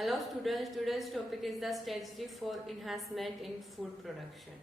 Hello students, today's topic is the strategy for enhancement in food production.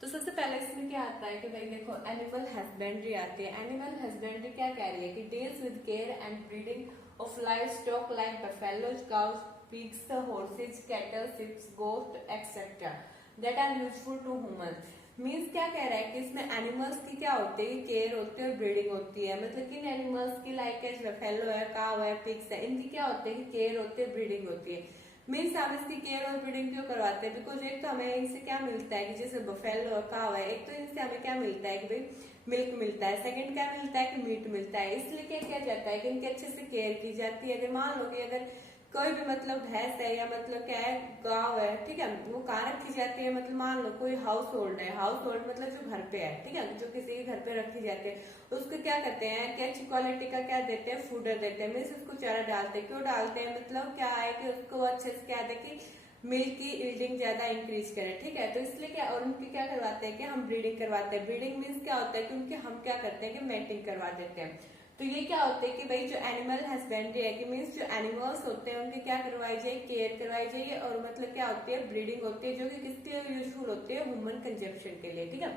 तो सबसे पहले इसमें क्या आता है कि भाई देखो एनिमल हस्बेंड्री आती है। एनिमल हस्बेंड्री क्या कह रही है कि deals with care and breeding of livestock like buffaloes, cows, pigs, horses, cattle, ships, गोस्ट etcetera that are useful to human. Means क्या कह रहा है कि इसमें एनिमल्स की क्या होती है, केयर होती है और ब्रीडिंग होती है। मतलब कि एनिमल्स की लाइक बफेलो है, काव है, पिग्स है, इनकी क्या होती है कि केयर होती है, ब्रीडिंग होती है। मीन्स हम इसकी केयर और ब्रीडिंग क्यों करवाते हैं? बिकॉज एक तो हमें इनसे क्या मिलता है कि जैसे बफेलो और काव है, एक तो इनसे हमें क्या मिलता है कि भाई मिल्क मिलता है, सेकंड क्या मिलता है कि मीट मिलता है। इसलिए क्या किया जाता है कि इनकी अच्छे से केयर की जाती है। अगर मान लो कि अगर कोई भी मतलब भैंस है या मतलब क्या है गांव है, ठीक है, वो कहाँ रखी जाती है? मतलब मान लो कोई हाउस होल्ड है, हाउस होल्ड मतलब जो घर पे है, ठीक है, जो किसी के घर पे रखी जाती है, उसको क्या करते हैं कि अच्छी क्वालिटी का क्या देते हैं, फूडर देते हैं। मीन्स उसको चारा डालते हैं। क्यों डालते हैं? मतलब क्या है कि उसको अच्छे से क्या है कि मिल्क की यील्डिंग ज्यादा इंक्रीज करे, ठीक है। तो इसलिए क्या, और उनकी क्या करवाते हैं कि हम ब्रीडिंग करवाते हैं। ब्रीडिंग मीन्स क्या होता है कि उनके हम क्या करते हैं कि मेटिंग करवा देते हैं। तो ये क्या होता है कि भाई जो एनिमल हस्बेंड्री है कि मीन्स जो एनिमल्स होते हैं उनकी क्या करवाई जाए, केयर करवाई जाइए। और मतलब क्या होती है, ब्रीडिंग होती है, जो कि किसके लिए यूजफुल होती है, ह्यूमन कंजप्शन के लिए, ठीक है।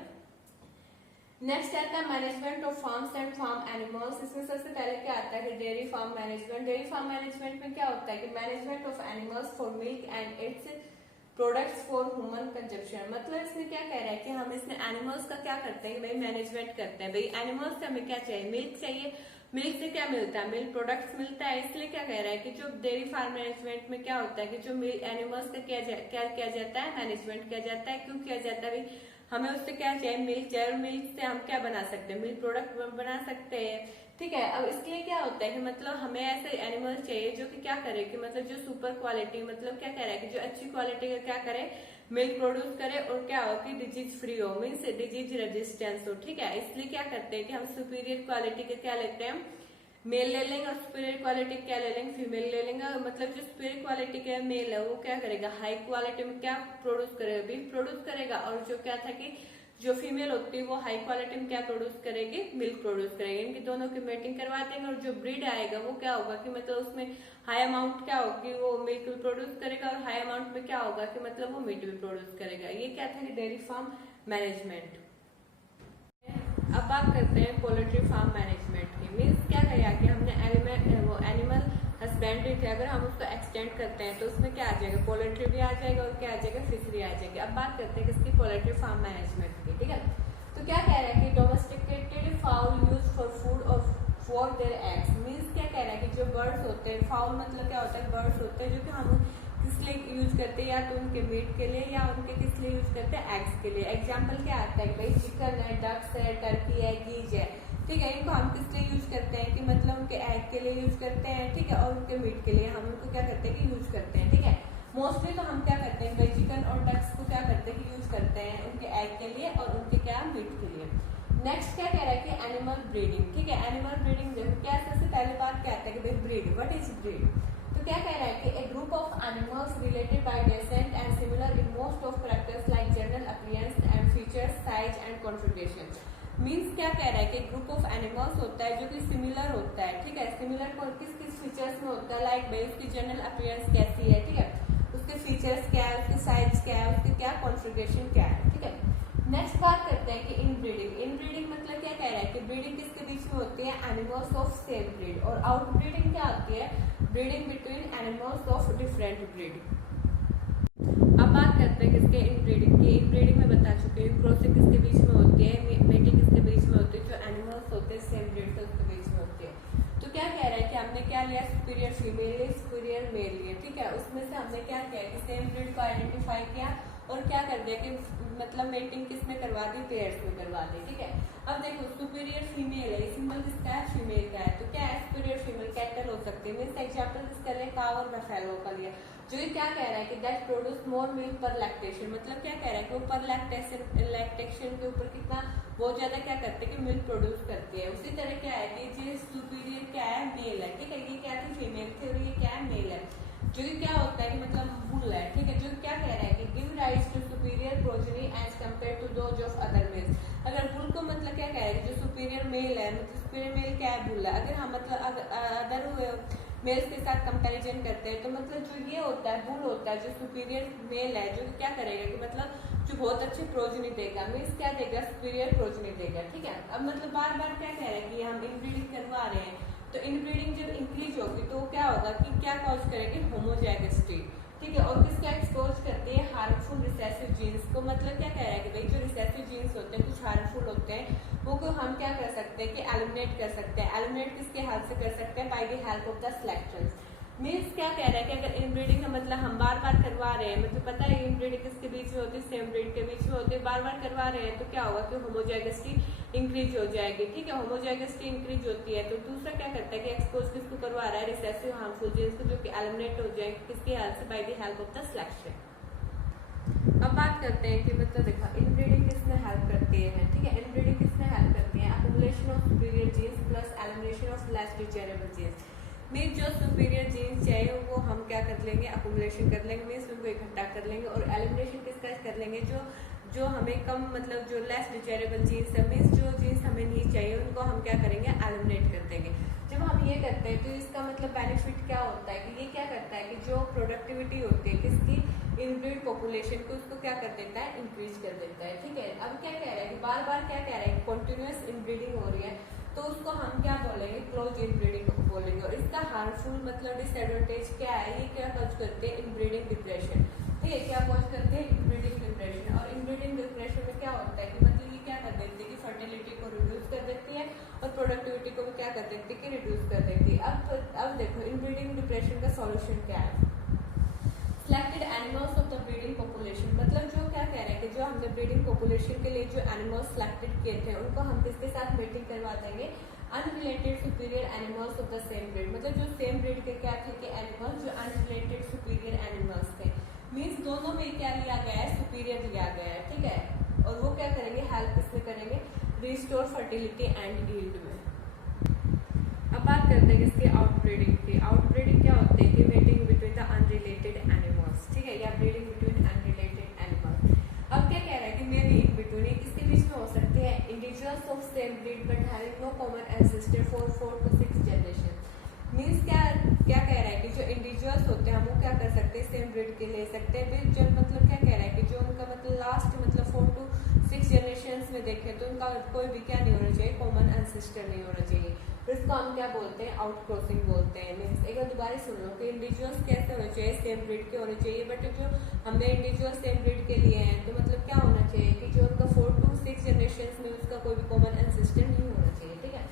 नेक्स्ट आता है management of farms and farm animals. इसमें सबसे पहले क्या आता है कि dairy farm management. Dairy farm management में क्या होता है कि management of animals for milk and its products for human consumption. मतलब इसमें क्या कह रहा है कि हम इसमें एनिमल्स का क्या करते हैं, भाई मैनेजमेंट करते हैं। भाई एनिमल्स से हमें क्या चाहिए, मिल्क चाहिए। मिल्क से क्या मिलता है, मिल्क प्रोडक्ट्स मिलता है। इसलिए क्या कह रहा है कि जो डेयरी फार्म मैनेजमेंट में क्या होता है कि जो मिल्क एनिमल्स का क्या किया जाता है, मैनेजमेंट किया जाता है। क्यों किया जाता है? भाई हमें उससे क्या चाहिए, मिल्क चाहिए, और मिल्क से हम क्या बना सकते हैं, मिल्क प्रोडक्ट बना सकते हैं, ठीक है। अब इसके लिए क्या होता है कि मतलब हमें ऐसे एनिमल्स चाहिए जो कि क्या करे कि मतलब जो सुपर क्वालिटी, मतलब क्या कह रहा है कि जो अच्छी क्वालिटी का क्या करे, मिल्क प्रोड्यूस करे, और क्या हो कि डिजीज फ्री हो, मीन्स डिजीज रेजिस्टेंस हो, ठीक है। इसलिए क्या करते हैं कि हम सुपीरियर क्वालिटी के क्या लेते हैं, मेल ले लेंगे, और सुपीरियर क्वालिटी क्या ले लेंगे, फीमेल ले लेंगे। मतलब जो सुपीरियर क्वालिटी का मेल है वो क्या करेगा, हाई क्वालिटी में क्या प्रोड्यूस करेगा, मिल्क प्रोड्यूस करेगा। और जो क्या था कि जो फीमेल होती है वो हाई क्वालिटी में क्या प्रोड्यूस करेगी, मिल्क प्रोड्यूस करेगी। इनकी दोनों की मेटिंग करवा देंगे, और जो ब्रीड आएगा वो क्या होगा कि मतलब उसमें हाई अमाउंट क्या होगी, वो मिल्क भी प्रोड्यूस करेगा, और हाई अमाउंट में क्या होगा कि मतलब वो मीट भी प्रोड्यूस करेगा। ये क्या था कि डेयरी फार्म मैनेजमेंट। अब बात करते हैं पोल्ट्री फार्म मैनेजमेंट की। मीन्स क्या कहा कि हमने एनिमल हस्बेंड्री थे, अगर हम उसको एक्सटेंड करते हैं तो उसमें क्या आ जाएगा, पोल्ट्री भी आ जाएगा, और क्या आ जाएगा, फिशरी आ जाएगी। अब बात करते हैं किसकी, पोल्ट्री फार्म मैनेजमेंट की, ठीक है। तो क्या कह रहा है कि domesticated foul use for food और फॉर देयर एग्स। मीन्स क्या कह रहा है कि जो बर्ड्स होते हैं, फाउल मतलब क्या होता है, बर्ड्स होते हैं जो कि हम किस लिए यूज करते हैं, या तो उनके मीट के लिए या उनके किस लिए यूज करते हैं, एग्स के लिए। एग्जाम्पल क्या आता है, भाई चिकन है, डक्स है, टर्की है, गीज है, ठीक है। इनको हम किस लिए यूज करते हैं कि मतलब उनके एग के लिए यूज करते हैं, ठीक है, और उनके मीट के लिए हम उनको क्या करते हैं कि यूज करते हैं, ठीक है। मोस्टली तो हम क्या करते हैं, भाई चिकन और डक्स को क्या करते हैं कि यूज करते हैं उनके एग के लिए और उनके क्या मीट के लिए। नेक्स्ट क्या कह रहा है कि एनिमल ब्रीडिंग, ठीक है। एनिमल ब्रीडिंग देखो क्या, सबसे पहले बात क्या आता है कि भाई ब्रीड, व्हाट इज ब्रीड। तो क्या कह रहा है कि a group of animals related by descent and similar in most of characters like general appearance and features, size and configuration. Means क्या कह रहा है कि ग्रुप ऑफ एनिमल्स होता है जो कि सिमिलर होता है, ठीक है। सिमिलर किस किस फीचर्स में होता है, लाइक भाई उसकी जनरल अपीयरेंस कैसी है, ठीक है, उसके फीचर्स क्या है, उसके साइज क्या है, उसके क्या कॉन्फिगरेशन क्या है, ठीक है। नेक्स्ट बात करते हैं कि इनब्रीडिंग। इनब्रीडिंग मतलब क्या कह रहा है कि ब्रीडिंग किसके बीच में होती है, एनिमल्स ऑफ सेम ब्रीड। और आउटब्रीडिंग क्या होती है, breeding between animals of different breed. अब बात करते हैं किसके, इनब्रीडिंग की। इनब्रीडिंग में बता चुके हैं क्रॉसिंग किसके बीच में होती है, मेटिंग किसके बीच में होती है, जो एनिमल्स होते हैं सेम ब्रीड के उसके बीच में होती है। तो क्या कह रहा है कि हमने क्या लिया, सुपीरियर फीमेल लिए, सुपीरियर मेल लिए, ठीक है। उसमें से हमने क्या किया कि सेम ब्रीड को आइडेंटिफाई किया और क्या कर दिया कि मतलब मेटिंग किसमें करवा दी, पेयर्स में करवा दी, ठीक है। अब देखो सुपीरियर फीमेल है, सिंबल किसका है, फीमेल का है। तो क्या है, सुपीरियर फीमेल कैटल हो सकती है। मीन्स एग्जाम्पल किसका लिया, काव और बफेलो का लिया। जो ये क्या कह रहा है कि दैट प्रोड्यूस मोर मिल्क पर लैक्टेशन। मतलब क्या कह रहा है कि वो पर लैक्टेशन के ऊपर कितना बहुत ज्यादा क्या करते हैं कि मिल्क प्रोड्यूस करती है। उसी तरह क्या है कि जो सुपीरियर क्या है, मेल है, ठीक है। ये क्या थी, फीमेल थी, और ये क्या है, मेल है। जो कि क्या होता है कि मतलब बुल है, ठीक है। जो क्या कह रहा है कि give rise to superior progeny as compare to those of other males. अगर बुल को मतलब क्या कह रहा है कि जो सुपीरियर मेल है, मतलब सुपीरियर मेल क्या है, बुल है। अगर हम मतलब अदर मेल्स के साथ कंपैरिजन करते हैं, तो मतलब जो ये होता है बुल होता है, जो सुपीरियर मेल है, जो क्या करेगा कि मतलब जो बहुत अच्छी प्रोजनी देगा, मीन्स क्या देगा, सुपीरियर प्रोजनी देगा। ठीक है, अब मतलब बार बार क्या कह रहे हैं कि हम इनब्रीडिंग करवा रहे हैं, तो इनब्रीडिंग जब इंक्रीज होगी तो क्या होगा कि क्या कॉज करेगी, होमोजाइगोसिटी। ठीक है, और किसका एक्सपोज करते हैं, हार्मफुल रिसेसिव जीन्स को। मतलब क्या कह रहा है कि भाई जो रिसेसिव जीन्स होते हैं कुछ हार्मफुल होते हैं, वो को हम क्या कर सकते हैं कि एलिमिनेट कर सकते हैं। एलिमिनेट किसके हेल्प से कर सकते हैं, by the help of the selections. Means क्या कह रहा है कि अगर इनब्रीडिंग का मतलब हम बार बार करवा रहे हैं, मतलब पता है इनब्रीडिंग किसके बीच में होती है, सेम ब्रीड के बीच में होती है, बार बार करवा रहे हैं तो क्या होगा कि होमोजाइगोसिटी इंक्रीज हो जाएगी। ठीक है, होमोजाइगोसिटी इंक्रीज होती है तो दूसरा क्या करता है कि एक्सपोज किसको करवा रहा है, रिसेसिव हार्मफुल जीन्स को, जो कि एलिमिनेट हो जाएंगे किसकी हेल्प से, by the help of the selection. अब बात करते हैं कि मतलब देखो इनब्रीडिंग किसमें हेल्प करती है। ठीक है, इनब्रीडिंग किसमें हेल्प करती है, accumulation of superior genes plus elimination of less desirable genes. Means जो सुपीरियर जीन्स चाहिए वो हम क्या कर लेंगे, अक्यूमुलेशन कर लेंगे, मीन्स उनको इकट्ठा कर लेंगे, और एलिमिनेशन किसका कर लेंगे, जो हमें कम मतलब जो लेस डिजायरेबल जीन्स है, मीन्स जो जीन्स हमें नहीं चाहिए उनको हम क्या करेंगे, एलिमिनेट कर देंगे। जब हम ये करते हैं तो इसका मतलब बेनिफिट क्या होता है कि ये क्या करता है कि जो प्रोडक्टिविटी होती है किसकी, इनब्रीड पॉपुलेशन को, उसको क्या कर देता है, इंक्रीज कर देता है। ठीक है, अब क्या कह रहा है कि बार बार क्या कह रहा है, कंटिन्यूअस इनब्रीडिंग हो रही है तो उसको हम क्या बोलेंगे, क्लोज इनब्रीडिंग बोलेंगे। और इसका हार्मफुल मतलब डिसएडवांटेज क्या है, ये क्या कॉज करते हैं, इनब्रीडिंग डिप्रेशन। ठीक है, क्या कॉज करते हैं, इनब्रीडिंग डिप्रेशन। और इनब्रीडिंग डिप्रेशन में क्या होता है कि मतलब ये क्या कर देती है कि फर्टिलिटी को रिड्यूस कर देती है और प्रोडक्टिविटी को भी क्या कर देती है कि रिड्यूस कर देती है। अब देखो इनब्रीडिंग डिप्रेशन का सॉल्यूशन क्या है, selected animals of the breeding population. मतलब जो क्या कह रहे हैं कि जो हमने ब्रीडिंग पॉपुलेशन के लिए जो एनिमल्स सिलेक्टेड किए थे उनको हम किसके साथ मीटिंग करवा देंगे, unrelated superior animals of the same breed. मतलब जो सेम ब्रीड के क्या थे कि एनिमल्स, जो अनरिलेटेड सुपीरियर एनिमल्स थे, मीन्स दोनों में क्या लिया गया है, सुपीरियर लिया गया है। ठीक है, और वो क्या करेंगे, हेल्प किसमें करेंगे, रिस्टोर फर्टिलिटी एंड यील्ड में। अब बात करते हैं इसके आउटब्रीडिंग की। आउटब्रीडिंग क्या होती है कि mating between the unrelated animals. ठीक है, या ब्रीडिंग बिटवीन अनरिलेटेड एनिमल्स। अब क्या कह रहा है कि मे बी इन बिटवीन, इसके बीच में हो सकते हैं individuals of same breed but having no common ancestor for 4 to 6 generation. Means क्या कह रहा है कि जो इंडिविजुअल्स होते हैं हम वो क्या कर सकते हैं, सेम ब्रीड के ले सकते हैं। जो मतलब क्या कह रहा है कि जो उनका मतलब लास्ट मतलब 4 to 6 जनरेशन में देखें तो उनका कोई भी क्या नहीं होना चाहिए, कॉमन एंसेस्टर नहीं होना चाहिए। तो इसको हम क्या बोलते हैं, आउट क्रॉसिंग बोलते हैं। मीन्स एक बार दोबारा सुन लो कि इंडिविजुअल्स कैसे होने चाहिए, सेम ब्रीड के होने चाहिए, बट जो हमने इंडिविजुअल सेम ब्रीड के लिए हैं तो मतलब क्या होना चाहिए कि जो उनका 4 to 6 जनरेशन में उसका कोई भी कॉमन एंसेस्टर नहीं होना चाहिए। ठीक है,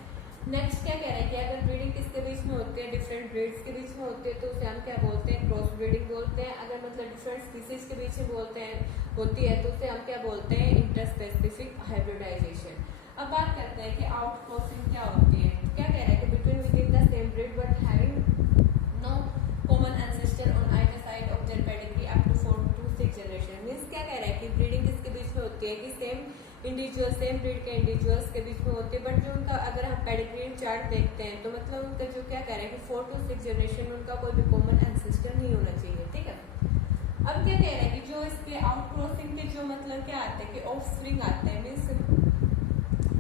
नेक्स्ट क्या कह रहा है कि अगर ब्रीडिंग किसके बीच में होती है, डिफरेंट ब्रीड्स के बीच में होती है तो उसे हम क्या बोलते हैं, क्रॉस ब्रीडिंग बोलते हैं। अगर मतलब डिफरेंट स्पीसीज के बीच में होती है तो उसे हम क्या बोलते हैं, इंटरस्पेसिफिक हाइब्रिडाइजेशन। अब बात करते हैं कि आउट क्रॉसिंग क्या होती है। क्या कह रहा है कि between within the same breed but having no common ancestor on either side of their pedigree up to 4 to 6 generation. Means क्या कह रहा है कि ब्रीडिंग किसके बीच में होती है कि सेम इंडिविजुअल, सेम ब्रीड के इंडिविजुअल्स के बीच में होती है, बट जो उनका अगर हम पेडिग्री चार्ट देखते हैं तो मतलब उनका जो क्या कह रहा है कि 4 to 6 जनरेशन में उनका कोई भी कॉमन एंसेस्टर नहीं होना चाहिए। ठीक है, अब क्या कह रहा है कि जो इसके आउट क्रॉसिंग के जो मतलब क्या आते हैं कि ऑफस्प्रिंग आते हैं, मीन्स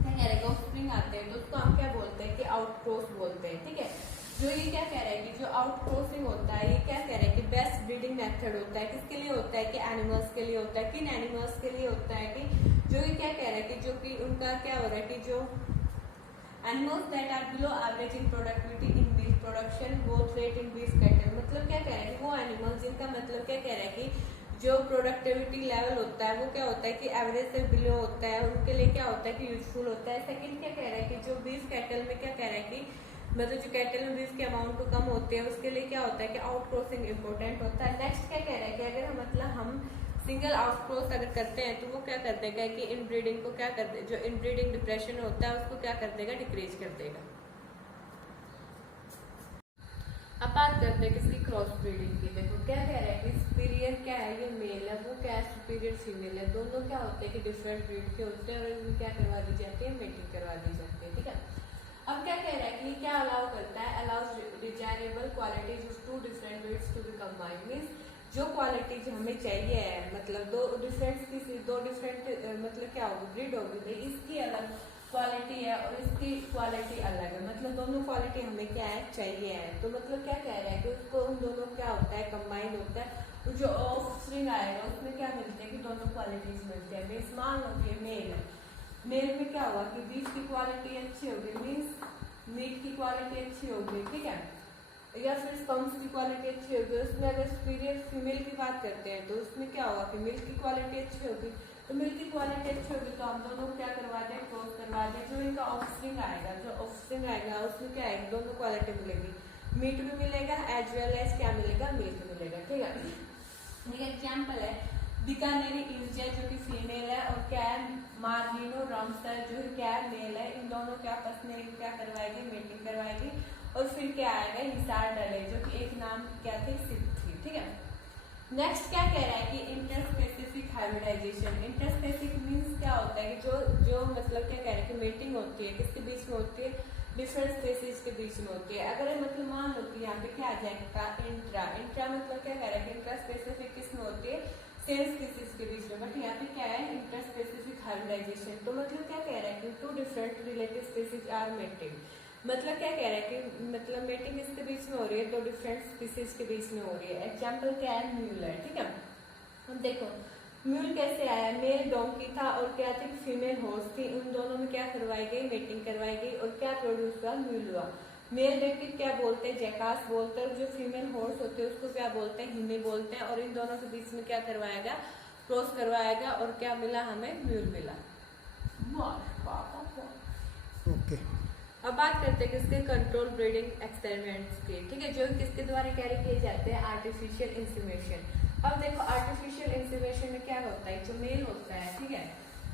क्या कह रहा है कि ऑफस्प्रिंग आते हैं तो उसको हम क्या बोलते हैं कि आउट क्रॉस बोलते हैं। ठीक है, जो ये क्या कह रहा है कि जो आउट क्रॉसिंग होता है ये क्या कह रहा है कि बेस्ट ब्रीडिंग मेथड होता है, किसके लिए होता है कि एनिमल्स के लिए होता है। किन एनिमल्स के लिए होता है कि जो ये क्या कह रहा है कि जो कि उनका क्या हो रहा है कि जो animals that are below average in productivity in beef production, growth rate in beef cattle. मतलब क्या कह रहा है कि वो एनिमल्स जिनका मतलब क्या कह रहा है कि जो प्रोडक्टिविटी लेवल होता है वो क्या होता है कि एवरेज से बिलो होता है, उनके लिए क्या होता है कि यूजफुल होता है। सेकंड क्या कह रहा है कि जो बीफ कैटल में क्या कह रहा है कि मतलब जो कैटल में बीफ के अमाउंट तो कम होते हैं उसके लिए क्या होता है कि आउट क्रॉसिंग इंपॉर्टेंट होता है। नेक्स्ट क्या कह रहा है कि अगर हम सिंगल आउट क्रॉस अगर करते हैं तो वो क्या कर देगा कि इनब्रीडिंग को क्या कर दे, जो इनब्रीडिंग डिप्रेशन होता है उसको क्या कर देगा, डिक्रीज कर देगा। अब बात करते हैं किसकी, क्रॉस ब्रीडिंग की। देखो क्या कह रहा है कि सुपीरियर क्या है, ये मेल है, वो क्या है सुपीरियर फीमेल है। दोनों क्या होते हैं कि डिफरेंट ब्रीड के होते हैं और इनमें क्या करवा दी जाती है, मेटिंग करवा दी जाती है। ठीक है, अब क्या कह रहा है कि क्या अलाउ करता है, allows desirable qualities of 2 different breeds to be combined। Means जो क्वालिटीज हमें चाहिए है, मतलब दो डिफरेंट मतलब क्या होगी, ब्रीड होगी, इसकी अलग क्वालिटी है और इसकी क्वालिटी अलग है, मतलब दोनों क्वालिटी हमें क्या है चाहिए है। तो मतलब क्या कह रहा है कि उसको उन दोनों क्या होता है कंबाइन होता है, तो जो ऑफस्प्रिंग आएगा उसमें क्या मिलते हैं कि दोनों क्वालिटीज मिलते हैं। बेस मान लो कि मेल है, मेल में क्या हुआ कि बीफ की क्वालिटी अच्छी होगी, मीन्स मीट की क्वालिटी अच्छी होगी, ठीक है, या फिर स्पर्म्स की क्वालिटी अच्छी होगी। उसमें अगर सुपीरियर फीमेल की बात करते हैं तो उसमें क्या होगा कि मिल्क की क्वालिटी अच्छी होगी। तो मिल्क की क्वालिटी अच्छी होगी तो हम दोनों क्या करवाते हैं, क्रॉस करवाते हैं। जो इनका ऑफस्प्रिंग आएगा, जो ऑफस्प्रिंग आएगा उसमें क्या है, दोनों क्वालिटी मिलेगी, मीट भी मिलेगा एज वेल एज क्या मिलेगा, मिल्क मिलेगा, ठीक है। ये एग्जाम्पल है बीकानेरी इंडिया जो कि फीमेल है और क्या है मार्लिनो रॉमस्टर जो क्या है मेल है। इन दोनों के आपस में क्या करवाएगी, मीटिंग करवाएगी और फिर क्या आएगा, हिसार डले जो कि एक नाम क्या थी, सिप थी, ठीक है। नेक्स्ट क्या कह रहा है कि इंटरस्पेसिफिक हाइब्रिडाइजेशन। इंटरस्पेसिफिक मीन्स क्या होता है कि जो मतलब क्या कह रहे हैं कि मीटिंग होती है किसके बीच में होती है, डिफरेंट स्पेसीज के बीच में होती है। अगर मतलब मान लो कि यहाँ पे क्या आ जाएगा, इंट्रा। इंट्रा मतलब क्या कह रहा है कि इंट्रा स्पेसिफिक किस में होती है, सेम स्पीसीज के बीच में, बट यहाँ पे क्या है इंटरस्पेसिफिक हाइब्रिडाइजेशन। तो मतलब क्या कह रहा है कि two different relative species are mating. मतलब क्या कह रहा है कि मतलब मेटिंग किसके बीच में हो रही है, दो डिफरेंट स्पीसीज के बीच में हो रही है। एग्जाम्पल क्या है, म्यूल है, ठीक है। अब देखो म्यूल कैसे आया, मेल डोंकी था और क्या थी, फीमेल हॉर्स थी। उन दोनों में क्या करवाई गई, मेटिंग करवाई गई और क्या प्रोड्यूस हुआ, म्यूल हुआ। मेल डोंकी क्या बोलते हैं, जैकास बोलते हैं, और जो फीमेल हॉर्स होते हैं उसको क्या बोलते हैं, हिमी बोलते हैं। और इन दोनों के बीच में क्या करवाएगा, क्रॉस करवाएगा और क्या मिला हमें, म्यूल मिला। ओके। अब बात करते हैं किसके, कंट्रोल ब्रीडिंग एक्सपेरिमेंट्स के, ठीक है, जो किसके द्वारा कैरी किए जाते हैं, आर्टिफिशियल इंसीमेशन। अब देखो आर्टिफिशियल इंसीमेशन में क्या होता है, जो मेल होता है, ठीक है,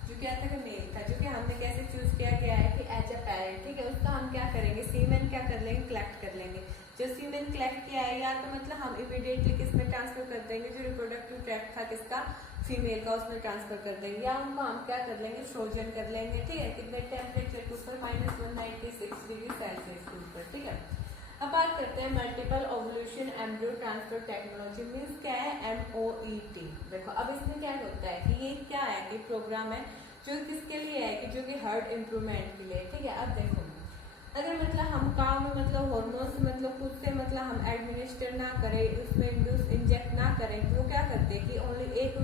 जो क्या था कि मेल था, जो कि हमने कैसे चूज किया गया है कि एज अ पेरेंट, ठीक है, उसका हम क्या करेंगे, सीमेन क्या कर लेंगे, कलेक्ट कर लेंगे। जो सीमेन कलेक्ट किया है या तो मतलब हम इमीडिएटली किसमें ट्रांसफर कर देंगे, जो रिप्रोडक्टिव ट्रैक्ट था किसका, फीमेल का, उसमें ट्रांसफर कर देंगे, या उनको हम क्या कर लेंगे, फ्रोजन कर लेंगे, ठीक है, कितने टेम्परेचर के ऊपर, -196 डिग्री सेल्सियस के ऊपर, ठीक है। अब बात करते हैं multiple ovulation embryo transfer technology, means क्या है, MOET। देखो अब इसमें क्या होता है कि ये क्या है कि प्रोग्राम है जो किसके लिए है कि जो कि हर्ट इम्प्रूवमेंट के लिए, ठीक है। अब देखो अगर मतलब हम काउ में मतलब हॉर्मोन्स मतलब खुद से मतलब हम एडमिनिस्टर ना करें, उसमें इंड्यूस इंजेक्ट ना करें, तो वो क्या करते हैं कि ओनली एक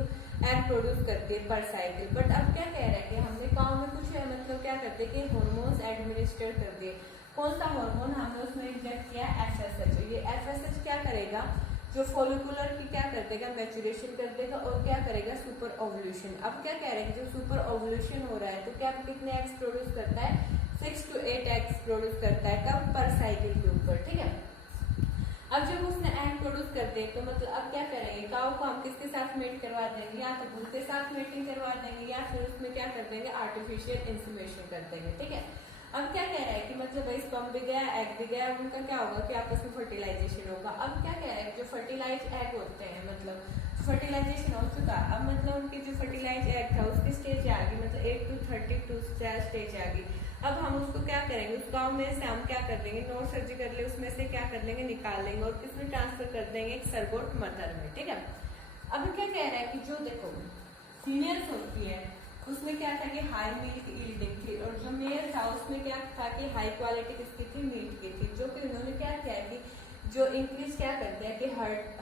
एग प्रोड्यूस करती है पर साइकिल। बट अब क्या कह रहे हैं कि हमने काउ में कुछ है मतलब क्या करते हैं कि हॉर्मोन्स एडमिनिस्टर कर दिए। कौन सा हार्मोन हमने उसमें इंजेक्ट किया, FSH। ये FSH क्या करेगा, जो फॉलिकुलर की क्या कर देगा, मैचुरेशन कर देगा और क्या करेगा, सुपर ओवल्यूशन। अब क्या कह रहे हैं कि जो सुपर ओवल्यूशन हो रहा है तो क्या कितने एग्स प्रोड्यूस करता है, 6 to 8 एग्स प्रोड्यूस करता है, कब, पर साइकिल के ऊपर, ठीक है। अब जब उसने एग प्रोड्यूस कर दे तो मतलब अब क्या करेंगे, काऊ को हम किसके साथ मेट करवा देंगे, या तो बुल के साथ मेटिंग करवा देंगे या फिर उसमें क्या कर देंगे, आर्टिफिशियल इंसीमेशन कर देंगे, ठीक है। अब क्या कह रहा है कि मतलब भाई स्पर्म भी गया, एग भी गया, उनका क्या होगा कि आपस में फर्टिलाइजेशन होगा। अब क्या कह रहा है, जो फर्टिलाइज एग होते हैं मतलब फर्टिलाइजेशन हो चुका, अब मतलब उनकी जो फर्टिलाइज एग था उसकी स्टेज आ गई, मतलब 8 to 32 स्टेज आ गई। अब हम उसको क्या करेंगे, उस गाँव में से हम क्या कर देंगे, नोट सर्जरी कर ले, उसमें से क्या कर लेंगे, निकाल लेंगे और किसमें ट्रांसफर कर देंगे, एक सरगोट मदर में, ठीक है। अब क्या कह रहा है कि जो देखो फीमेल्स होती है उसमें क्या था कि हाई मिल्क यील्डिंग थी और जो मेल था उसमें क्या था कि हाई क्वालिटी किसकी थी, मीट की थी। जो कि उन्होंने क्या किया कि जो इंक्रीज क्या करते हैं कि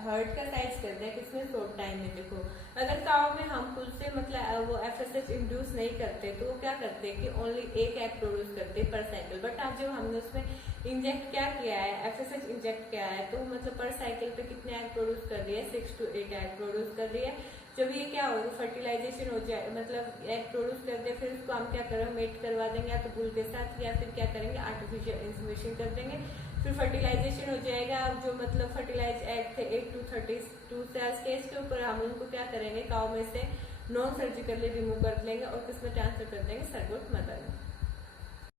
हर्ट का साइज करते हैं किसमें, शॉर्ट टाइम में। देखो अगर काउ में हम खुद से मतलब वो FSH इंड्यूस नहीं करते तो वो क्या करते हैं कि ओनली एक एग प्रोड्यूस करते हैं पर साइकिल। बट अब जब हमने उसमें इंजेक्ट क्या किया है, FSH इंजेक्ट किया है, तो मतलब पर साइकिल पे कितने एग प्रोड्यूस कर रही है, 6 to 8 एग प्रोड्यूस कर रही है। जब ये क्या होगा, फर्टिलाइजेशन हो जाए मतलब एग प्रोड्यूस कर दे, फिर उसको हम क्या करेंगे, मेट करवा देंगे या तो बुल के साथ, या फिर क्या करेंगे, आर्टिफिशियल इंसीमेशन कर देंगे, फिर फर्टिलाइजेशन हो जाएगा। जो मतलब फर्टिलाइज एग थे 8 to 32 सेल्स के, इसके ऊपर हम उनको क्या करेंगे, काउ में से नॉन सर्जिकली रिमूव कर लेंगे और किसमें ट्रांसफर कर देंगे, सरगोट मदर में।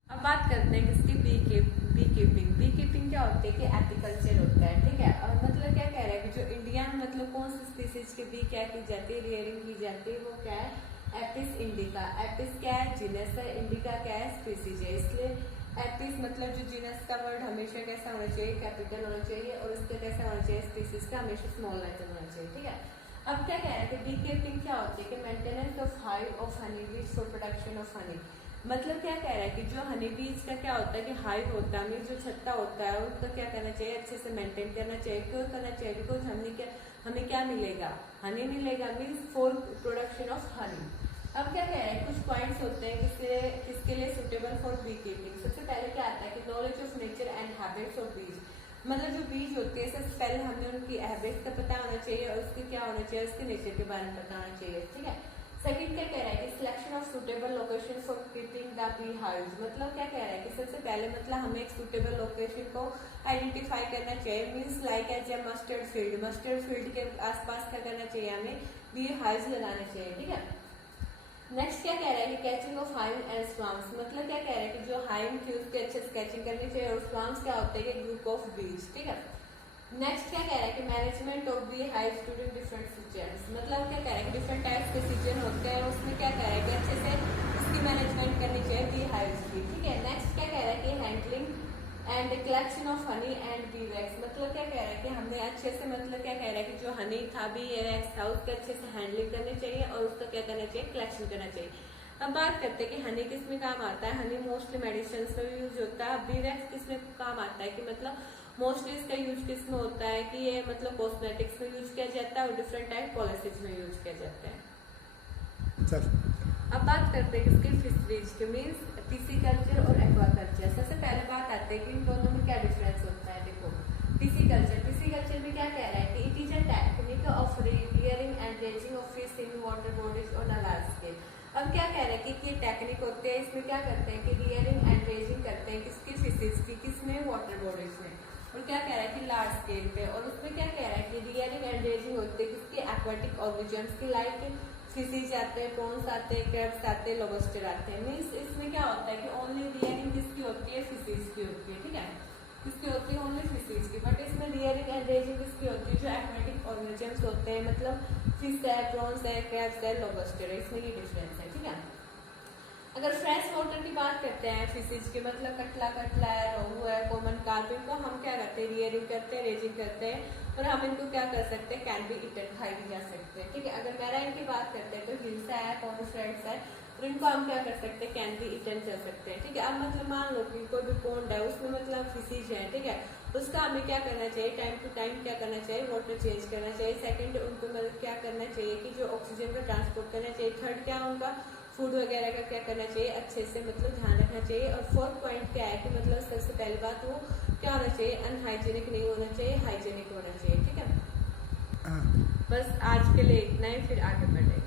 अब बात करते हैं किसकी, बी कीपिंग। बी कीपिंग क्या होती है कि एपिकल्चर होता है, ठीक है। और मतलब क्या कह रहा है कि जो इंडिया में मतलब कौन सी स्पीसीज की बी क्या की जाती है, रियरिंग की जाती है, वो क्या है, एपिस इंडिका। एपिस क्या है, जीनस है, इंडिका क्या है, स्पीसीज है। इसलिए एपिस मतलब जो जीनस का वर्ड हमेशा कैसा होना चाहिए, कैपिटल होना चाहिए, और इसका कैसा होना चाहिए, स्पीसीज का हमेशा स्मॉल लेटर होना चाहिए, ठीक है। अब क्या कह रहे हैं कि बी कीपिंग क्या होती है कि maintenance of hive of honey बीज फॉर प्रोडक्शन ऑफ हनी। मतलब क्या कह रहा है कि जो हनी बीज का क्या होता है कि हाइव होता है, मीन्स जो छत्ता होता है उसका क्या करना चाहिए, अच्छे से मेंटेन करना चाहिए। क्यों करना चाहिए? बिकॉज हमें क्या मिलेगा, हनी मिलेगा, means for production of honey. अब क्या कह रहा है, कुछ पॉइंट्स होते हैं किसके लिए सुटेबल फॉर बी कीपिंग। सबसे पहले क्या आता है कि knowledge of nature and habits of बीज, मतलब जो बीज होती है सबसे पहले हमें उनकी हैबिट्स का पता होना चाहिए और उसके क्या होना चाहिए, उसके नेचर के बारे में पता होना चाहिए, ठीक है। सेकंड क्या कह रहा है कि selection of suitable location for keeping the bee hives, मतलब क्या कह रहा है कि सबसे पहले मतलब हमें एक सुटेबल लोकेशन को आइडेंटिफाई करना चाहिए, means like as a mustard field के आसपास क्या करना चाहिए, हमें बी हाइव्स लगाने चाहिए, ठीक है। नेक्स्ट क्या कह रहा है कि catching of hive and swarms, मतलब क्या कह रहा है कि जो हाइव थी उसके अच्छे से कैचिंग करनी चाहिए और स्वाम्स क्या होते हैं कि ग्रुप ऑफ बीज, ठीक है। नेक्स्ट क्या कह रहा है कि management of bee hives during different seasons, मतलब क्या कह रहा है कि डिफरेंट टाइप्स के सीजन होते हैं, उसमें क्या कह रहा है कि अच्छे से उसकी मैनेजमेंट करनी चाहिए बी हाइव्स की, ठीक है। नेक्स्ट क्या कह रहा है कि handling and collection of honey and B wax, मतलब क्या कह रहा है कि हमने अच्छे से, मतलब क्या कह रहा है कि जो हनी था, बी वैक्स था, उसका अच्छे से हैंडलिंग करनी चाहिए और उसका क्या करना चाहिए, कलेक्शन करना चाहिए। अब बात करते हैं कि हनी किस में काम आता है। हनी मोस्टली मेडिसिन में भी यूज होता है। बी वैक्स किस में काम आता है कि मतलब मोस्टली इसका यूज किस में होता है कि ये मतलब कॉस्मेटिक्स में यूज किया जाता है और डिफरेंट टाइप पॉलिसीज में यूज किया जाता है। अब बात करते हैं किसके, फिशरीज के, मीन्स पिसीकल्चर और एक्वाकल्चर। सबसे पहले बात आते हैं कि इन दोनों में क्या डिफरेंस होता है। देखो पिसीकल्चर में क्या कह रहा है कि it is a technique of rearing and raising of fish in water bodies on a large scale. अब क्या कह रहा है कि ये टेक्निक होते हैं, इसमें क्या करते हैं कि रियरिंग एंड रेजिंग करते हैं किसकी, फिशेज की, किसमें, वाटर बॉडीज में। और क्या कह रहा है कि लार्ज स्केल पे, और उसमें क्या कह रहा है कि रियरिंग एंड रेजिंग होते हैं किसके, एक्वाटिक ऑर्गेनिजम्स की, लाइक फिशेज आते हैं, प्रॉन्स आते हैं, क्रैब्स आते हैं, लॉबस्टर आते हैं। मीन्स इसमें क्या होता है कि ओनली रियरिंग किसकी होती है, फिशेज की होती है, ठीक है, किसकी होती है, ओनली फिशेज की। बट इसमें रियरिंग एंड रेजिंग किसकी होती है, जो एक्वाटिक ऑर्गेनिजम्स होते हैं, मतलब फिश है, प्रॉन्स है, क्रैब्स है, लॉबस्टर है, इसमें ये डिफरेंस है, ठीक है। अगर फ्रेश वाटर की बात करते हैं फिशेज के, मतलब कटला है, रोहू है, कॉमन कार्प, इनको हम क्या करते हैं, रियरिंग करते हैं, रेजिंग करते हैं और हम इनको क्या कर सकते हैं, कैन बी ईटन, खाई भी जा सकते हैं, ठीक है। अगर मैराइन की बात करते हैं तो हिल्सा है, पॉन्फ्रेट्स है, और इनको हम क्या कर सकते हैं, कैन बी ईटन कर सकते हैं, ठीक है। अब मतलब मान लो कि कोई भी पॉन्ड है, उसमें मतलब फिशेज है, ठीक है, उसका हमें क्या करना चाहिए, टाइम टू टाइम क्या करना चाहिए, वाटर चेंज करना चाहिए। सेकंड, उनको मतलब क्या करना चाहिए कि जो ऑक्सीजन का ट्रांसपोर्ट करना चाहिए। थर्ड, क्या उनका फूड वगैरह का क्या करना चाहिए, अच्छे से मतलब ध्यान रखना चाहिए। और फोर्थ पॉइंट क्या है कि मतलब सबसे पहली बात वो क्या होना चाहिए, अनहाइजेनिक नहीं होना चाहिए, हाइजेनिक होना चाहिए, ठीक है। बस आज के लिए इतना ही, फिर आगे बढ़ेंगे।